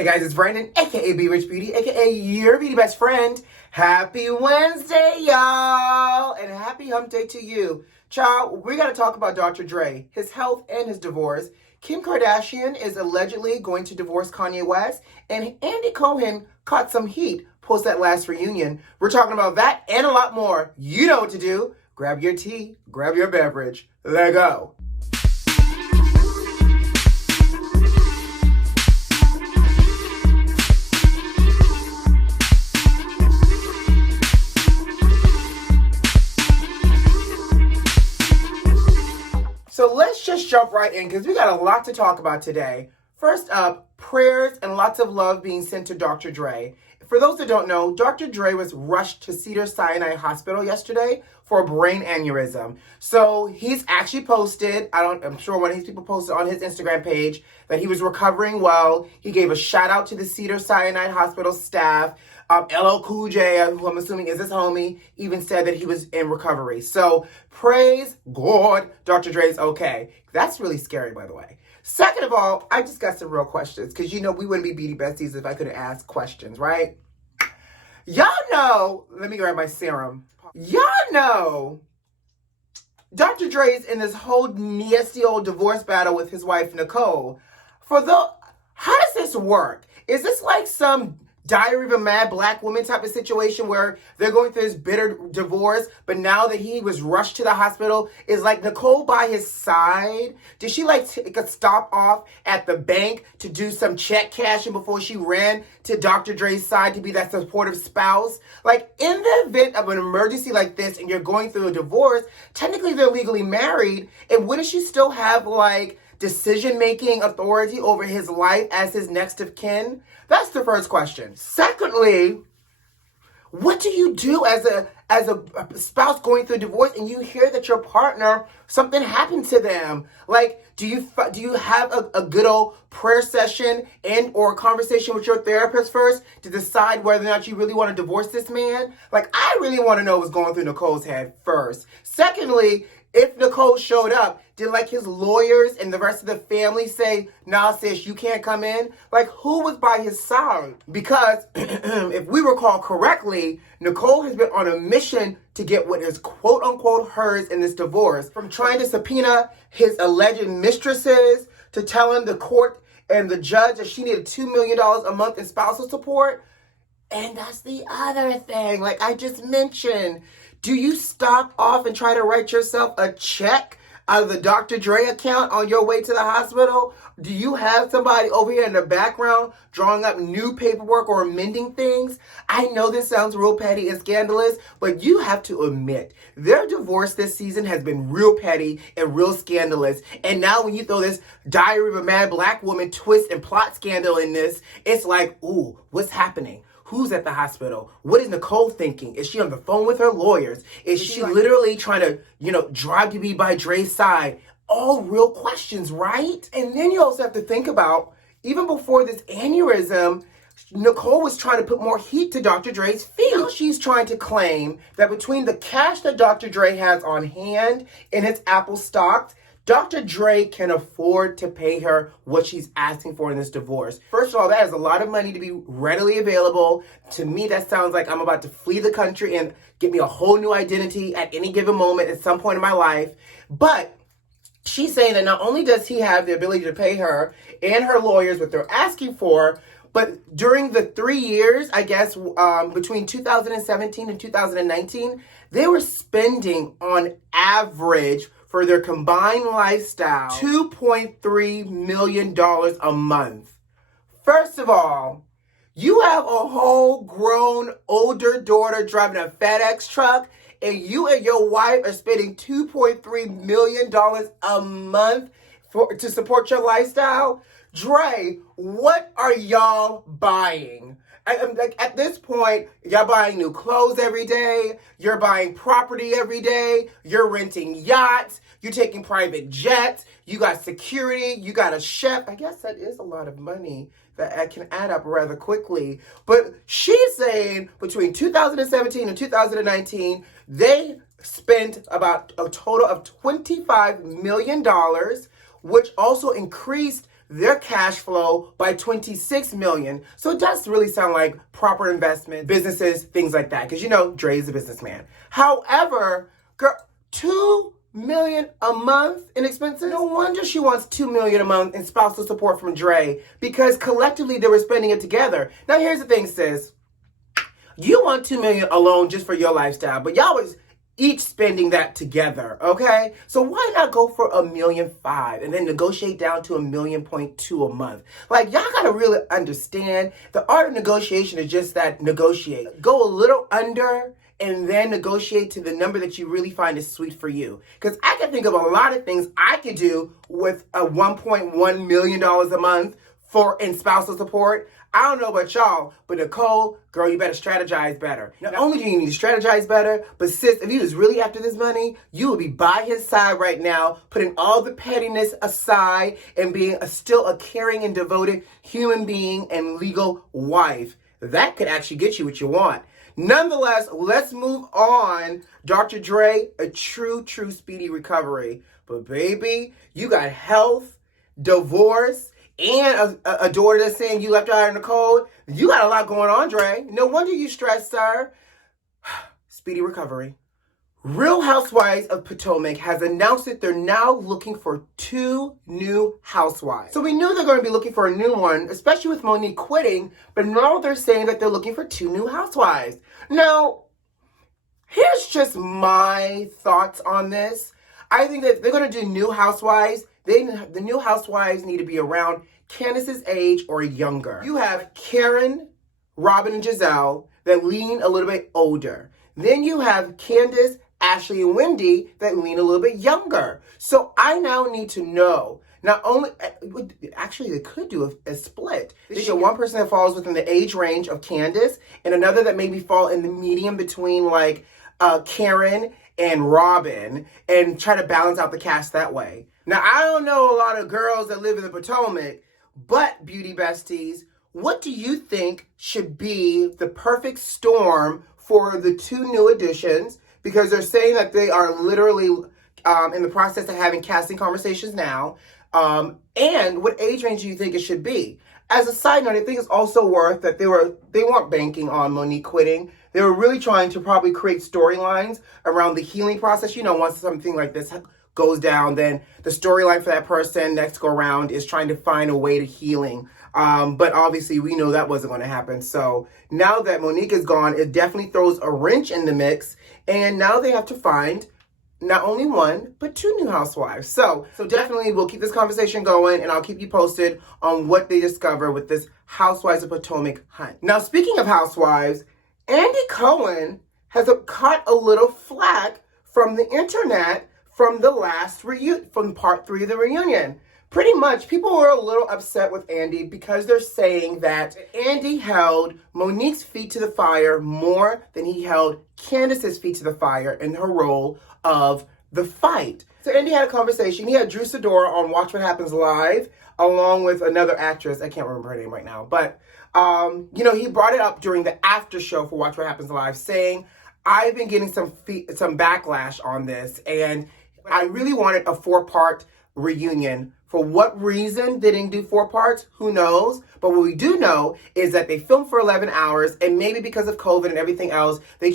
Hey guys, it's Brandon, aka B.Rich Beauty, aka your beauty best friend. Happy Wednesday, y'all! And happy hump day to you. Child, we gotta talk about Dr. Dre, his health and his divorce. Kim Kardashian is allegedly going to divorce Kanye West, and Andy Cohen caught some heat post that last reunion. We're talking about that and a lot more. You know what to do. Grab your tea, grab your beverage. Let go. So let's just jump right in because we got a lot to talk about today. First up, prayers and lots of love being sent to Dr. Dre. For those that don't know, Dr. Dre was rushed to Cedars-Sinai Hospital yesterday for a brain aneurysm. So he's actually posted, I'm sure one of these people posted on his Instagram page that he was recovering well. He gave a shout out to the Cedars-Sinai Hospital staff. LL Cool J, who I'm assuming is his homie, even said that he was in recovery. So praise God, Dr. Dre's okay. That's really scary, by the way. Second of all, I just got some real questions because you know we wouldn't be beauty besties if I couldn't ask questions, right? Y'all know, let me grab my serum. Y'all know Dr. Dre's in this whole nasty old divorce battle with his wife, Nicole. How does this work? Is this like some Diary of a Mad Black Woman type of situation where they're going through this bitter divorce, but now that he was rushed to the hospital, is like Nicole by his side? Did she like take a stop off at the bank to do some check cashing before she ran to Dr. Dre's side to be that supportive spouse? Like, in the event of an emergency like this and you're going through a divorce, technically they're legally married, and wouldn't she still have like decision-making authority over his life as his next of kin? That's the first question. Secondly, what do you do as a spouse going through a divorce and you hear that your partner, something happened to them? Like, do you have a good old prayer session and or a conversation with your therapist first to decide whether or not you really want to divorce this man? Like, I really want to know what's going through Nicole's head first. Secondly, if Nicole showed up, did like his lawyers and the rest of the family say, nah, sis, you can't come in? Like, who was by his side? Because if we recall correctly, Nicole has been on a mission to get what is quote unquote hers in this divorce. From trying to subpoena his alleged mistresses to telling the court and the judge that she needed $2 million a month in spousal support. And that's the other thing, like I just mentioned. Do you stop off and try to write yourself a check out of the Dr. Dre account on your way to the hospital? Do you have somebody over here in the background drawing up new paperwork or amending things? I know this sounds real petty and scandalous, but you have to admit, their divorce this season has been real petty and real scandalous. And now when you throw this Diary of a Mad Black Woman twist and plot scandal in this, it's like, ooh, what's happening? Who's at the hospital? What is Nicole thinking? Is she on the phone with her lawyers? Is she literally trying to, drive to be by Dre's side? All real questions, right? And then you also have to think about, even before this aneurysm, Nicole was trying to put more heat to Dr. Dre's feet. Now she's trying to claim that between the cash that Dr. Dre has on hand in his Apple stock, Dr. Dre can afford to pay her what she's asking for in this divorce. First of all, that is a lot of money to be readily available. To me, that sounds like I'm about to flee the country and get me a whole new identity at any given moment at some point in my life. But she's saying that not only does he have the ability to pay her and her lawyers what they're asking for, but during the 3 years, I guess, between 2017 and 2019, they were spending on average for their combined lifestyle, $2.3 million a month. First of all, you have a whole grown older daughter driving a FedEx truck, and you and your wife are spending $2.3 million a month to support your lifestyle? Dre, what are y'all buying? Like, at this point, y'all buying new clothes every day. You're buying property every day. You're renting yachts. You're taking private jets. You got security. You got a chef. I guess that is a lot of money that can add up rather quickly. But she's saying between 2017 and 2019, they spent about a total of $25 million, which also increased their cash flow by $26 million. So it does really sound like proper investment, businesses, things like that. Because you know, Dre is a businessman. However, girl, $2 million a month in expenses? No wonder she wants $2 million a month in spousal support from Dre, because collectively they were spending it together. Now here's the thing, sis. You want $2 million alone just for your lifestyle, but y'all was each spending that together, okay? So why not go for $1.5 million and then negotiate down to $1.2 million a month? Like, y'all gotta really understand the art of negotiation is just that, negotiate. Go a little under and then negotiate to the number that you really find is sweet for you. Because I can think of a lot of things I could do with a $1.1 million a month in spousal support. I don't know about y'all, but Nicole, girl, you better strategize better. Not only do you need to strategize better, but sis, if he was really after this money, you would be by his side right now, putting all the pettiness aside and being still a caring and devoted human being and legal wife. That could actually get you what you want. Nonetheless, let's move on. Dr. Dre, a true speedy recovery. But baby, you got health, divorce, and a daughter that's saying you left her out in the cold. You got a lot going on, Dre. No wonder you stressed, sir. Speedy recovery. Real Housewives of Potomac has announced that they're now looking for 2 new housewives. So we knew they're going to be looking for a new one, especially with Monique quitting, but now they're saying that they're looking for 2 new housewives. Now, here's just my thoughts on this. I think that if they're going to do new housewives, the new housewives need to be around Candace's age or younger. You have Karen, Robin, and Giselle that lean a little bit older. Then you have Candace, Ashley, and Wendy that lean a little bit younger. So I now need to know, not only, actually they could do a split. They get one person that falls within the age range of Candace and another that maybe fall in the medium between like Karen and Robin, and try to balance out the cast that way. Now, I don't know a lot of girls that live in the Potomac, but beauty besties, what do you think should be the perfect storm for the 2 new additions? Because they're saying that they are literally in the process of having casting conversations now. And what age range do you think it should be? As a side note, I think it's also worth that they weren't banking on Monique quitting. They were really trying to probably create storylines around the healing process. You know, once something like this goes down, then the storyline for that person next go around is trying to find a way to healing. But obviously we know that wasn't going to happen. So now that Monique is gone, it definitely throws a wrench in the mix. And now they have to find not only 1, but 2 new housewives. So definitely we'll keep this conversation going, and I'll keep you posted on what they discover with this Housewives of Potomac hunt. Now, speaking of housewives, Andy Cohen has caught a little flack from the internet from the last from part 3 of the reunion. Pretty much, people were a little upset with Andy because they're saying that Andy held Monique's feet to the fire more than he held Candace's feet to the fire in her role of the fight. So Andy had a conversation. He had Drew Sidora on Watch What Happens Live, along with another actress. I can't remember her name right now. But, you know, he brought it up during the after show for Watch What Happens Live, saying, I've been getting some backlash on this, and I really wanted a 4-part reunion. For what reason they didn't do 4 parts, who knows? But what we do know is that they filmed for 11 hours, and maybe because of COVID and everything else, they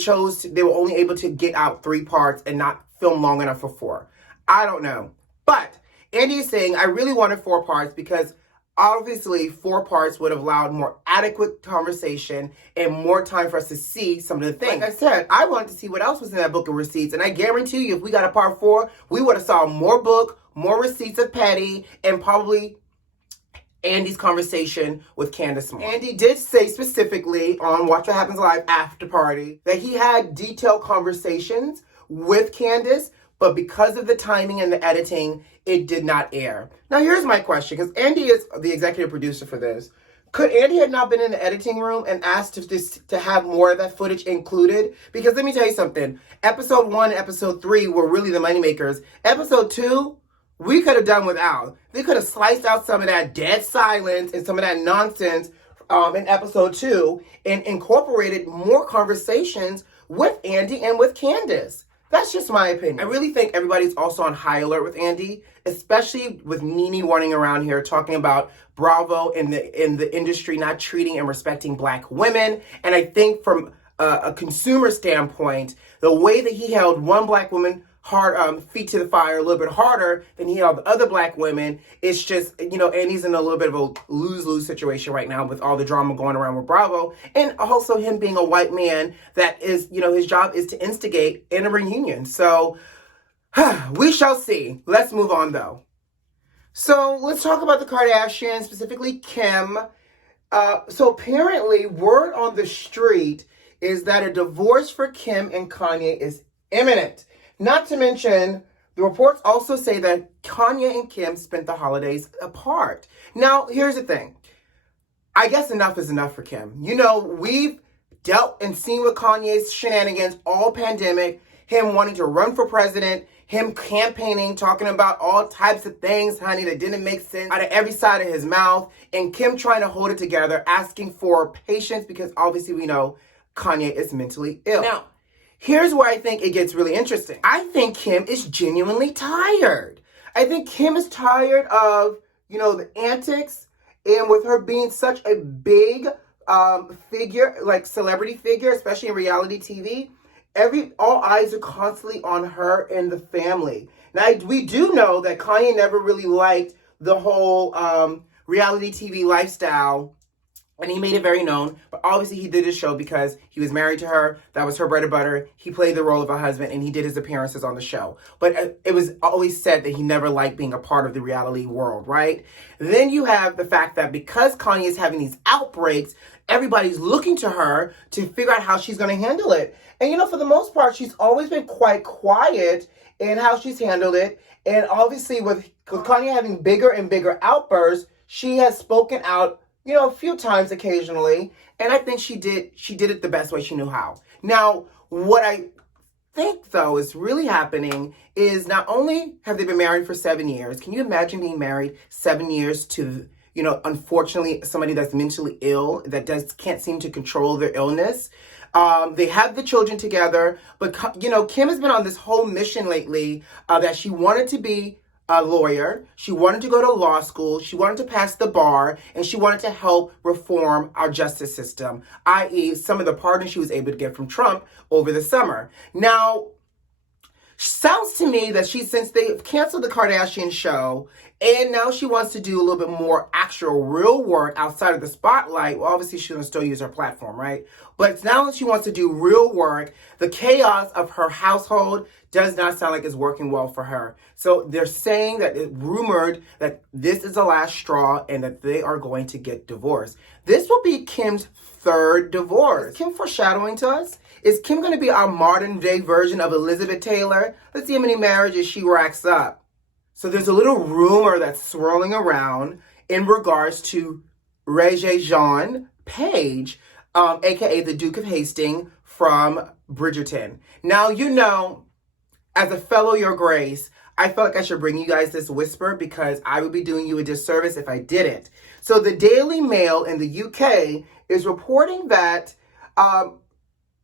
were only able to get out 3 parts and not film long enough for 4. I don't know. But Andy is saying, I really wanted 4 parts because obviously 4 parts would have allowed more adequate conversation and more time for us to see some of the things. Like I said, I wanted to see what else was in that book of receipts, and I guarantee you if we got a part 4, we would have saw more book, more receipts of Petty, and probably Andy's conversation with Candace more. Andy did say specifically on Watch What Happens Live after party that he had detailed conversations with Candace, but because of the timing and the editing, it did not air. Now here's my question, because Andy is the executive producer for this. Could Andy have not been in the editing room and asked to have more of that footage included? Because let me tell you something. Episode 1 and episode 3 were really the moneymakers. Episode 2, we could have done without. They could have sliced out some of that dead silence and some of that nonsense in episode 2 and incorporated more conversations with Andy and with Candace. That's just my opinion. I really think everybody's also on high alert with Andy, especially with Nene running around here talking about Bravo in the industry not treating and respecting Black women. And I think from a consumer standpoint, the way that he held one Black woman hard, feet to the fire a little bit harder than he held the other Black women, it's just, Andy's in a little bit of a lose-lose situation right now with all the drama going around with Bravo, and also him being a white man that is, his job is to instigate in a reunion. So we shall see. Let's move on though. So let's talk about the Kardashians, specifically Kim. So apparently word on the street is that a divorce for Kim and Kanye is imminent. Not to mention, the reports also say that Kanye and Kim spent the holidays apart. Now, here's the thing. I guess enough is enough for Kim. We've dealt and seen with Kanye's shenanigans all pandemic, him wanting to run for president, him campaigning, talking about all types of things, honey, that didn't make sense out of every side of his mouth, and Kim trying to hold it together, asking for patience because obviously we know Kanye is mentally ill. Now, here's where I think it gets really interesting. I think Kim is genuinely tired. I think Kim is tired of, the antics, and with her being such a big figure, like celebrity figure, especially in reality TV, all eyes are constantly on her and the family. Now, we do know that Kanye never really liked the whole reality TV lifestyle, and he made it very known, but obviously he did his show because he was married to her. That was her bread and butter. He played the role of a husband, and he did his appearances on the show. But it was always said that he never liked being a part of the reality world, right? Then you have the fact that because Kanye is having these outbreaks, everybody's looking to her to figure out how she's going to handle it. And, for the most part, she's always been quite quiet in how she's handled it. And obviously with Kanye having bigger and bigger outbursts, she has spoken out a few times occasionally, and I think she did it the best way she knew how. Now, what I think, though, is really happening is not only have they been married for 7 years, can you imagine being married 7 years to, unfortunately, somebody that's mentally ill, that can't seem to control their illness? They have the children together, but, Kim has been on this whole mission lately that she wanted to be a lawyer. She wanted to go to law school. She wanted to pass the bar, and she wanted to help reform our justice system, i.e. some of the pardons she was able to get from Trump over the summer. Now, sounds to me that since they canceled the Kardashian show, and now she wants to do a little bit more actual real work outside of the spotlight. Well, obviously she's going to still use her platform, right? But now that she wants to do real work, the chaos of her household does not sound like it's working well for her. So they're saying that rumored that this is the last straw and that they are going to get divorced. This will be Kim's third divorce. Is Kim foreshadowing to us? Is Kim going to be our modern day version of Elizabeth Taylor? Let's see how many marriages she racks up. So there's a little rumor that's swirling around in regards to RegJean Page, aka the Duke of Hastings from Bridgerton. Now, as a fellow Your Grace, I felt like I should bring you guys this whisper because I would be doing you a disservice if I didn't. So the Daily Mail in the UK is reporting that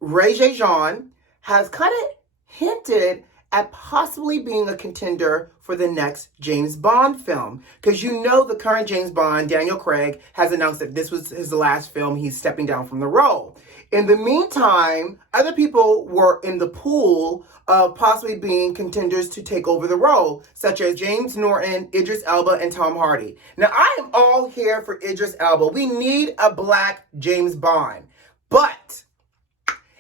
RegJean has kind of hinted at possibly being a contender for the next James Bond film. Because the current James Bond, Daniel Craig, has announced that this was his last film. He's stepping down from the role. In the meantime, other people were in the pool of possibly being contenders to take over the role, such as James Norton, Idris Elba, and Tom Hardy. Now, I am all here for Idris Elba. We need a Black James Bond. But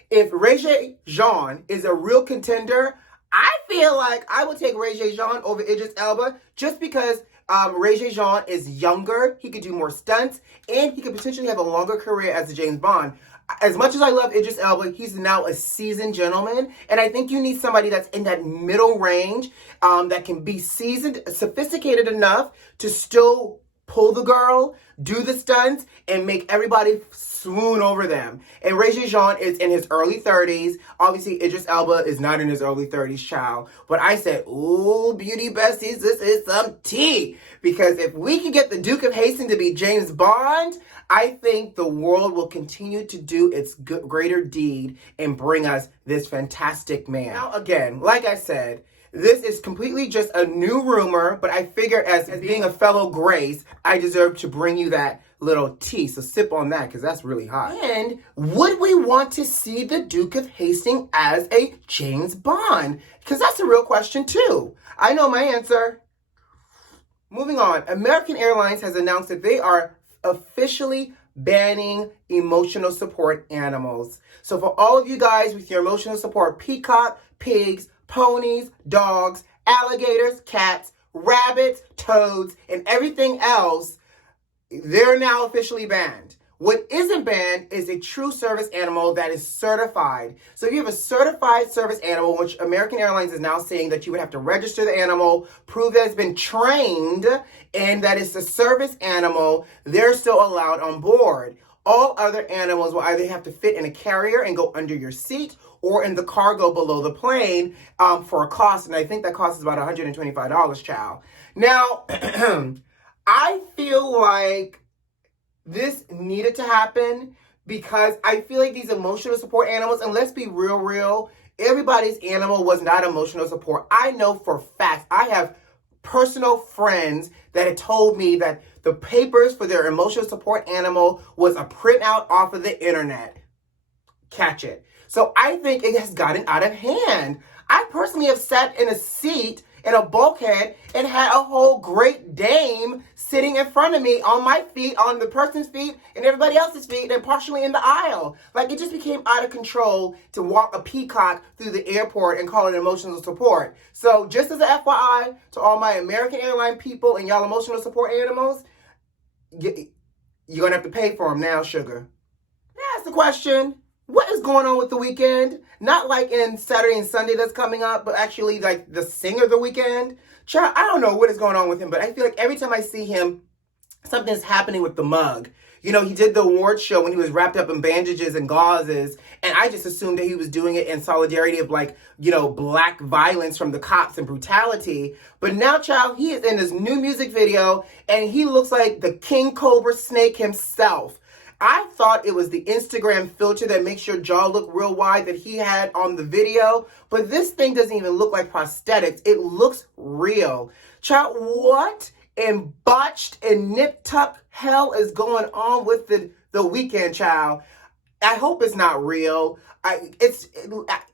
if RegJean is a real contender, I feel like I would take RegJean over Idris Elba just because RegJean is younger, he could do more stunts, and he could potentially have a longer career as a James Bond. As much as I love Idris Elba, he's now a seasoned gentleman, and I think you need somebody that's in that middle range that can be seasoned, sophisticated enough to still pull the girl, do the stunts, and make everybody swoon over them. And RegJean is in his early 30s. Obviously, Idris Elba is not in his early 30s, child. But I said, ooh, beauty besties, this is some tea. Because if we can get the Duke of Hastings to be James Bond, I think the world will continue to do its greater deed and bring us this fantastic man. Now, again, like I said, this is completely just a new rumor, but I figure as being a fellow Grace, I deserve to bring you that little tea. So sip on that, because that's really hot. And would we want to see the Duke of Hastings as a James Bond? Because that's a real question too. I know my answer. Moving on, American Airlines has announced that they are officially banning emotional support animals. So for all of you guys with your emotional support, peacock, pigs, ponies, dogs, alligators, cats, rabbits, toads, and everything else, they're now officially banned. What isn't banned is a true service animal that is certified. So if you have a certified service animal, which American Airlines is now saying that you would have to register the animal, prove that it's been trained, and that it's a service animal, they're still allowed on board. All other animals will either have to fit in a carrier and go under your seat or in the cargo below the plane for a cost. And I think that cost is about $125, child. Now, I feel like this needed to happen because I feel like these emotional support animals, and let's be real, everybody's animal was not emotional support. I know for facts, I have personal friends that had told me that the papers for their emotional support animal was a printout off of the internet. Catch it. So I think it has gotten out of hand. I personally have sat in a seat in a bulkhead and had a whole Great Dane sitting in front of me on my feet, on the person's feet, and everybody else's feet, and partially in the aisle. Like, it just became out of control to walk a peacock through the airport and call it emotional support. So just as an FYI to all my American Airline people and y'all emotional support animals, you're going to have to pay for them now, sugar. That's the question. What is going on with The Weeknd? Not like in Saturday and Sunday that's coming up, but actually like the singer The Weeknd. Child, I don't know what is going on with him, but I feel like every time I see him, something's happening with the mug. You know, he did the award show when he was wrapped up in bandages and gauzes, and I just assumed that he was doing it in solidarity of, like, you know, black violence from the cops and brutality. But now, child, he is in this new music video, and he looks like the King Cobra snake himself. I thought it was the Instagram filter that makes your jaw look real wide that he had on the video, but this thing doesn't even look like prosthetics. It looks real. Child, what in botched and nip-tuck hell is going on with the Weeknd, child? I hope it's not real. I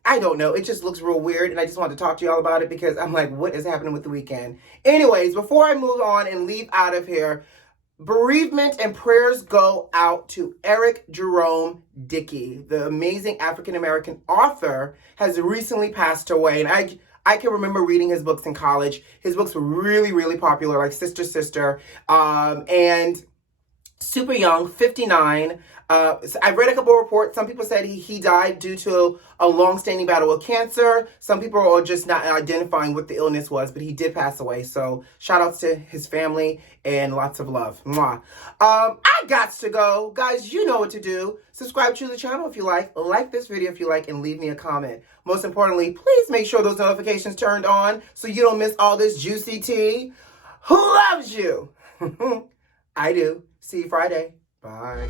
don't know. It just looks real weird, and I just wanted to talk to y'all about it because I'm like, what is happening with the Weeknd? Anyways, before I move on and leave out of here, bereavement and prayers go out to Eric Jerome Dickey. The amazing African-American author has recently passed away. And I can remember reading his books in college. His books were really, really popular, like Sister, Sister. And super young, 59. So I read a couple of reports. Some people said he died due to a long-standing battle with cancer. Some people are just not identifying what the illness was, but he did pass away. So shout outs to his family and lots of love. Mwah. I got to go. Guys, you know what to do. Subscribe to the channel if you like this video if you like, and leave me a comment. Most importantly, please make sure those notifications turned on so you don't miss all this juicy tea. Who loves you? I do. See you Friday. Bye.